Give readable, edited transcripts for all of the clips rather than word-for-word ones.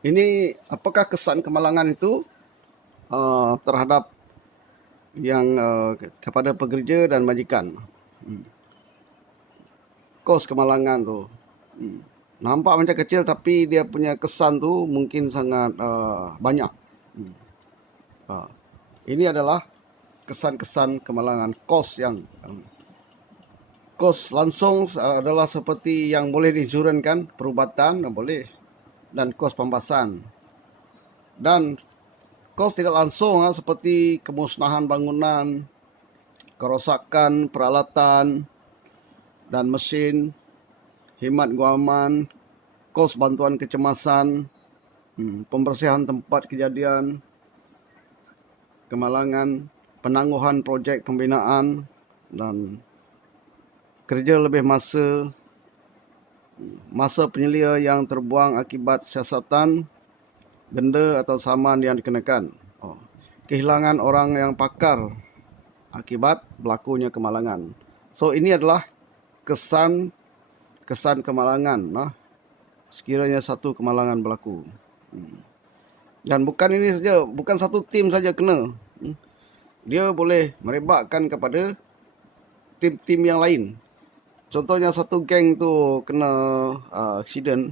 Ini apakah kesan kemalangan itu terhadap yang kepada pekerja dan majikan? Kos kemalangan tu nampak macam kecil, tapi dia punya kesan tu mungkin sangat banyak. Ini adalah kesan-kesan kemalangan. Kos langsung adalah seperti yang boleh diinsurankan, perubatan boleh, dan kos pembasahan. Dan kos tidak langsung seperti kemusnahan bangunan, kerosakan peralatan dan mesin, hemat guaman, kos bantuan kecemasan, pembersihan tempat kejadian, kemalangan, penangguhan projek pembinaan, dan kerja lebih masa penyelia yang terbuang akibat siasatan, denda atau saman yang dikenakan. Kehilangan orang yang pakar akibat berlakunya kemalangan. So ini adalah kesan kemalangan. Sekiranya satu kemalangan berlaku. Dan bukan ini saja, bukan satu tim saja kena. Dia boleh merebakkan kepada tim-tim yang lain. Contohnya satu geng tu kena accident.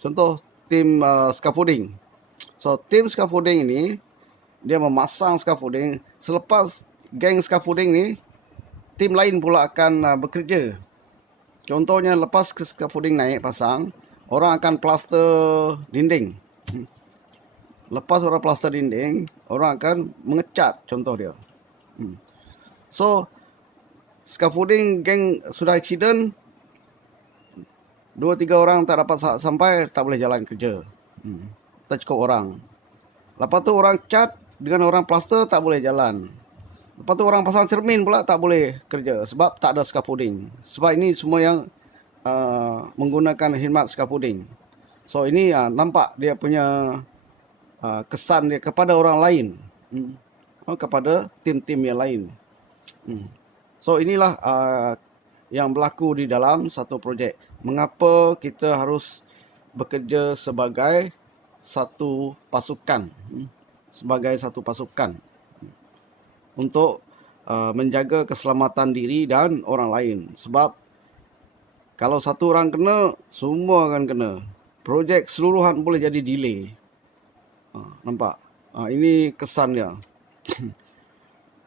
Contoh tim scaffolding. So tim scaffolding ini dia memasang scaffolding. Selepas geng scaffolding ni, tim lain pula akan bekerja. Contohnya lepas scaffolding naik pasang, orang akan plaster dinding. Lepas orang plaster dinding, orang akan mengecat, contoh dia. So scaffolding geng sudah accident, 2-3 orang tak dapat sampai, tak boleh jalan kerja. Tak cukup orang. Lepas tu orang cat dengan orang plaster tak boleh jalan. Lepas tu orang pasang cermin pula tak boleh kerja sebab tak ada scaffolding. Sebab ini semua yang menggunakan khidmat scaffolding. So ini nampak dia punya kesan dia kepada orang lain, kepada tim-tim yang lain. So inilah yang berlaku di dalam satu projek. Mengapa kita harus bekerja sebagai satu pasukan, untuk menjaga keselamatan diri dan orang lain. Sebab kalau satu orang kena, semua akan kena. Projek keseluruhan boleh jadi delay. Nampak? Ini kesan dia.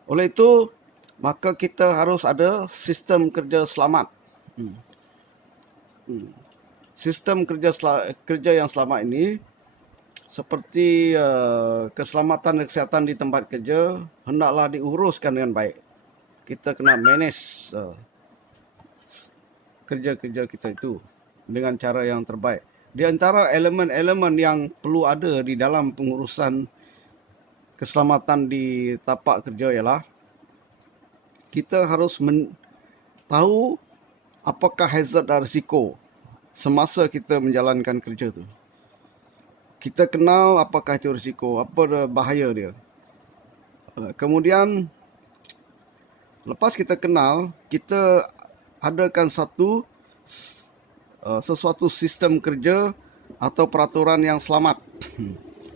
Oleh itu, maka kita harus ada sistem kerja selamat. Sistem kerja yang selamat ini seperti keselamatan dan kesihatan di tempat kerja hendaklah diuruskan dengan baik. Kita kena manage kerja-kerja kita itu dengan cara yang terbaik. Di antara elemen-elemen yang perlu ada di dalam pengurusan keselamatan di tapak kerja ialah kita harus tahu apakah hazard dan risiko semasa kita menjalankan kerja tu. Kita kenal apakah itu risiko, apa bahaya dia. Kemudian lepas kita kenal, kita adakan sesuatu sistem kerja atau peraturan yang selamat.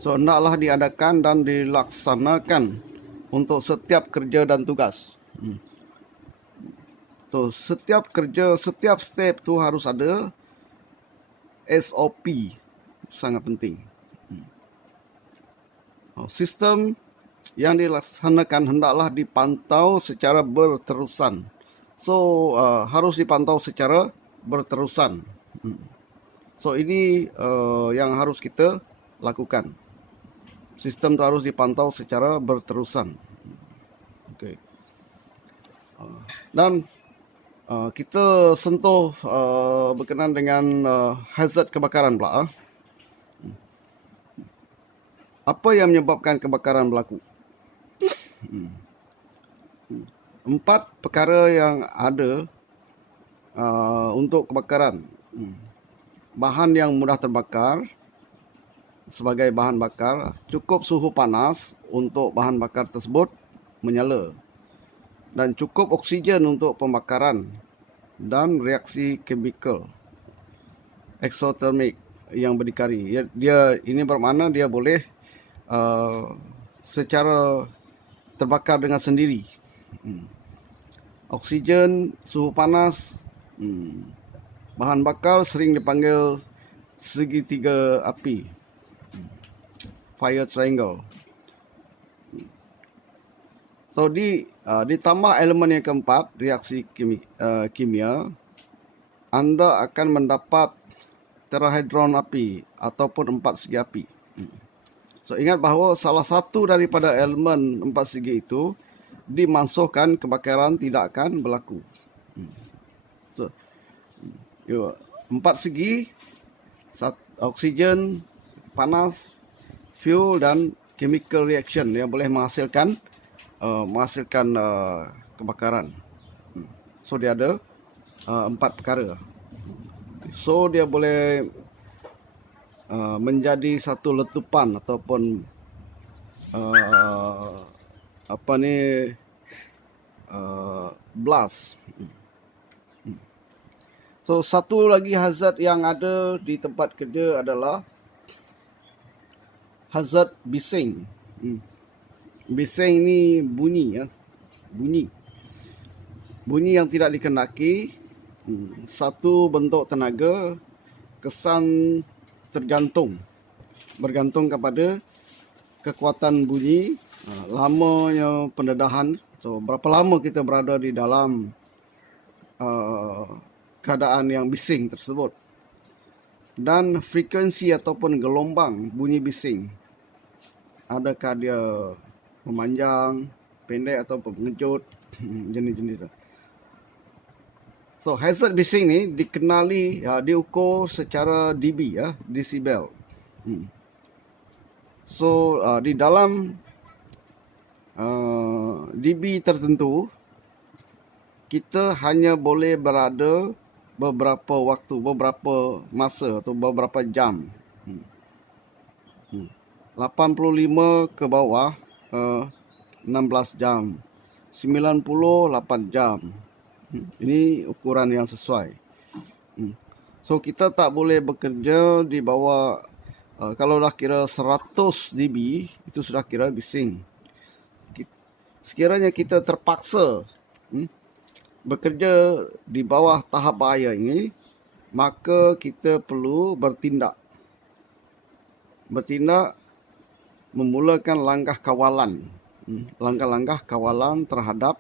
So hendaklah diadakan dan dilaksanakan untuk setiap kerja dan tugas. So setiap kerja, setiap step tu harus ada SOP, sangat penting. Sistem yang dilaksanakan hendaklah dipantau secara berterusan. So harus dipantau secara berterusan. So ini yang harus kita lakukan. Sistem itu harus dipantau secara berterusan. Okay. Dan kita sentuh berkenaan dengan hazard kebakaran pula. Apa yang menyebabkan kebakaran berlaku? 4 perkara yang ada untuk kebakaran. Bahan yang mudah terbakar sebagai bahan bakar, cukup suhu panas untuk bahan bakar tersebut menyala, dan cukup oksigen untuk pembakaran, dan reaksi kimikal, exothermic yang berdikari. Dia ini bermakna dia boleh secara terbakar dengan sendiri. Oksigen, suhu panas, bahan bakar sering dipanggil segitiga api, fire triangle. So ditambah elemen yang keempat, reaksi kimia, anda akan mendapat tetrahedron api ataupun empat segi api. So ingat bahawa salah satu daripada elemen empat segi itu dimansuhkan, kebakaran tidak akan berlaku. So empat segi, oksigen, panas, fuel dan chemical reaction yang boleh menghasilkan kebakaran. So dia ada empat perkara. So dia boleh menjadi satu letupan ataupun blast. So satu lagi hazard yang ada di tempat kerja adalah hazard bising. Bising ni bunyi ya. Bunyi yang tidak dikehendaki. Satu bentuk tenaga, kesan bergantung kepada kekuatan bunyi, lamanya pendedahan. So berapa lama kita berada di dalam keadaan yang bising tersebut, dan frekuensi ataupun gelombang bunyi bising. Adakah dia memanjang, pendek atau mengejut, jenis-jenis. So hazard bising ni dikenali, diukur secara dB, decibel. So di dalam dB tertentu, kita hanya boleh berada beberapa waktu, beberapa masa atau beberapa jam. 85 ke bawah 16 jam, 90 8 jam. Ini ukuran yang sesuai. So kita tak boleh bekerja di bawah, kalau dah kira 100 dB, itu sudah kira bising. Sekiranya kita terpaksa bekerja di bawah tahap bahaya ini, maka kita perlu bertindak memulakan langkah kawalan terhadap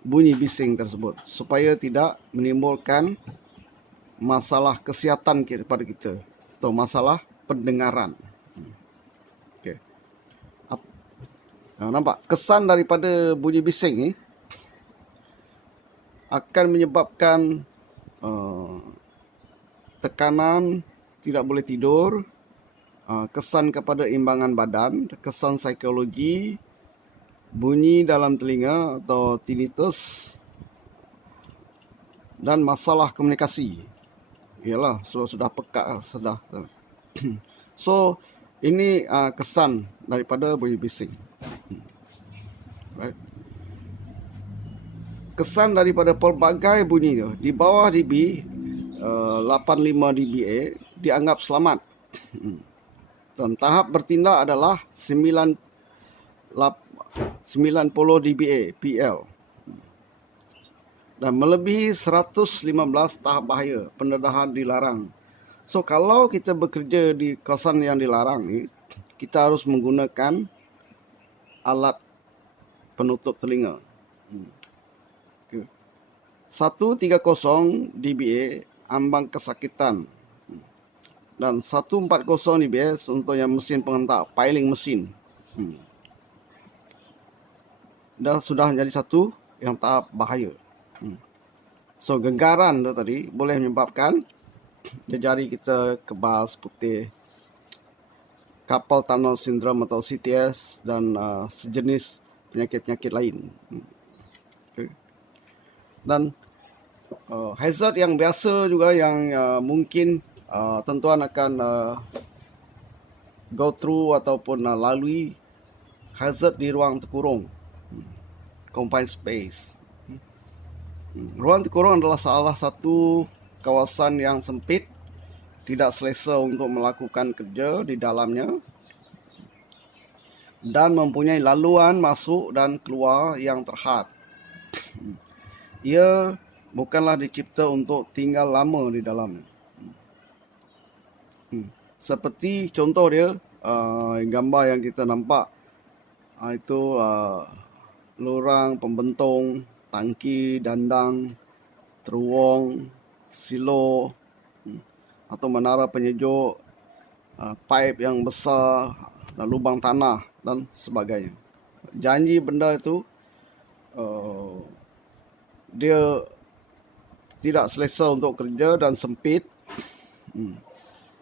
bunyi bising tersebut, supaya tidak menimbulkan masalah kesihatan kepada kita atau masalah pendengaran. Okay. Nampak kesan daripada bunyi bising ni akan menyebabkan tekanan, tidak boleh tidur, kesan kepada imbangan badan, kesan psikologi, bunyi dalam telinga atau tinnitus, dan masalah komunikasi. Yalah, sudah pekak, sudah. So ini kesan daripada bunyi bising. Right. Kesan daripada pelbagai bunyi tu di bawah dB 85 dBA dianggap selamat. Dan tahap bertindak adalah 90 dBA PL. Dan melebihi 115 tahap bahaya, pendedahan dilarang. So kalau kita bekerja di kawasan yang dilarang ni, kita harus menggunakan alat penutup telinga. 130 dBA ambang kesakitan. Dan 140 dBA untuk yang mesin pengentak, piling mesin. Dah sudah menjadi satu yang tahap bahaya. So genggaran tu tadi boleh menyebabkan jari kita kebas, putih, carpal tunnel syndrome atau CTS, dan sejenis penyakit-penyakit lain. Okay. Dan hazard yang biasa juga yang mungkin tuan-tuan akan go through ataupun lalui, hazard di ruang terkurung, confined space. Ruang terkurung adalah salah satu kawasan yang sempit, tidak selesa untuk melakukan kerja di dalamnya dan mempunyai laluan masuk dan keluar yang terhad. Ia bukanlah dicipta untuk tinggal lama di dalamnya. Seperti contoh dia, gambar yang kita nampak, itu lorang, pembentong, tangki, dandang, teruang, silo, atau menara penyejuk, pipe yang besar, dan lubang tanah dan sebagainya. Janji benda itu dia tidak selesa untuk kerja dan sempit,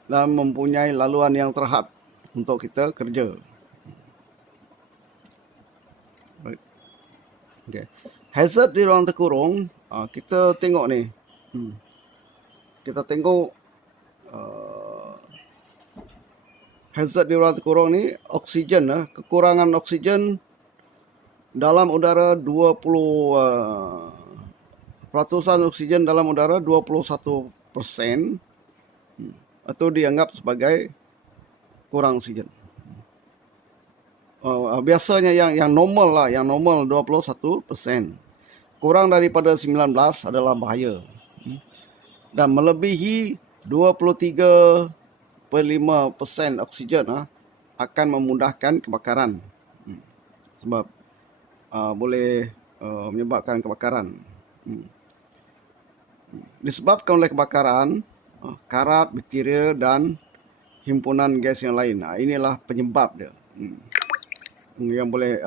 dan mempunyai laluan yang terhad untuk kita kerja. Okay. Hazard di ruang terkurung, kita tengok ni. Kita tengok hazard di ruang terkurung ni, oksigen, kekurangan oksigen dalam udara 20 peratusan oksigen dalam udara 21%, itu dianggap sebagai kurang oksigen. Biasanya yang normal lah, yang normal 21%. Kurang daripada 19 adalah bahaya. Dan melebihi 23.5% oksigen akan memudahkan kebakaran. Sebab boleh menyebabkan kebakaran. Disebabkan oleh kebakaran, karat, bakteria dan himpunan gas yang lain. Inilah penyebab dia. Yang boleh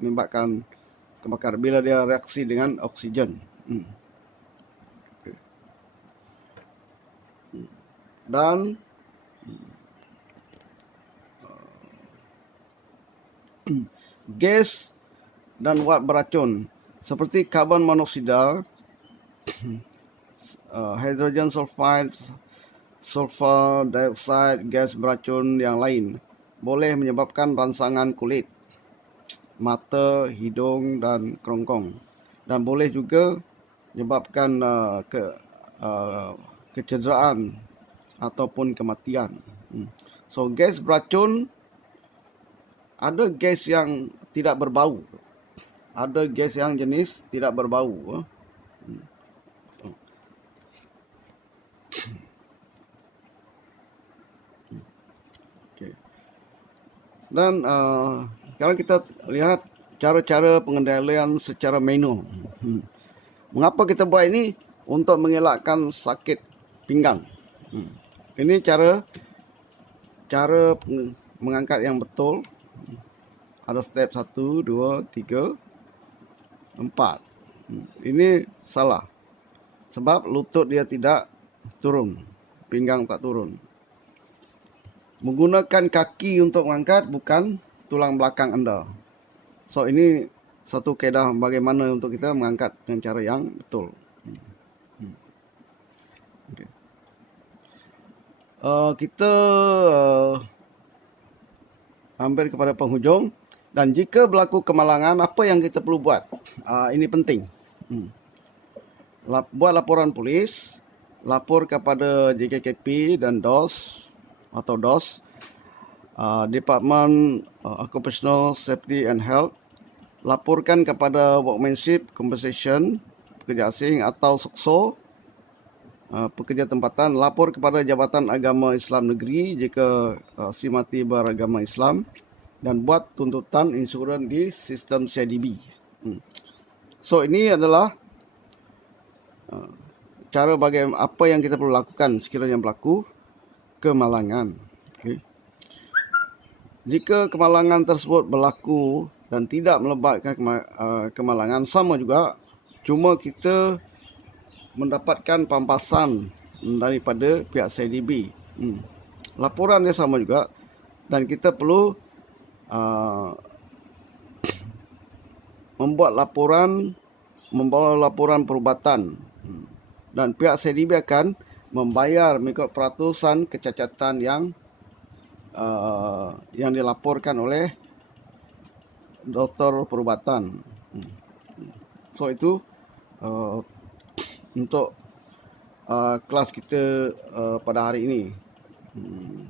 menyebabkan kebakaran bila dia reaksi dengan oksigen. Dan gas dan wat beracun seperti karbon monoksida, hydrogen sulfide, sulfur dioksida, gas beracun yang lain boleh menyebabkan rangsangan kulit, mata, hidung dan kerongkong, dan boleh juga menyebabkan kecederaan ataupun kematian. So gas beracun, ada gas yang tidak berbau, ada gas yang jenis tidak berbau. Okay. Dan sekarang kita lihat cara-cara pengendalian secara manual. Mengapa kita buat ini? Untuk mengelakkan sakit pinggang. Ini cara mengangkat yang betul. Ada step 1, 2, 3, 4. Ini salah. Sebab lutut dia tidak turun. Pinggang tak turun. Menggunakan kaki untuk mengangkat, bukan tulang belakang anda. So ini satu kaedah bagaimana untuk kita mengangkat dengan cara yang betul. Okay. Kita hampir kepada penghujung. Dan jika berlaku kemalangan, apa yang kita perlu buat? Ini penting. Buat laporan polis, lapor kepada JKKP dan DOS atau DOS, Department Occupational Safety and Health. Laporkan kepada Workmanship Compensation, pekerja asing atau SOKSO, pekerja tempatan. Lapor kepada Jabatan Agama Islam Negeri jika si mati beragama Islam. Dan buat tuntutan insurans di sistem CIDB. So ini adalah cara bagaimana apa yang kita perlu lakukan sekiranya berlaku kemalangan. Okay. Jika kemalangan tersebut berlaku dan tidak melibatkan kemalangan, sama juga, cuma kita mendapatkan pampasan daripada pihak CIDB. Laporan dia sama juga, dan kita perlu membawa laporan perubatan, dan pihak CIDB akan membayar mengikut peratusan kecacatan yang dilaporkan oleh doktor perubatan. So itu untuk kelas kita pada hari ini. Hmm.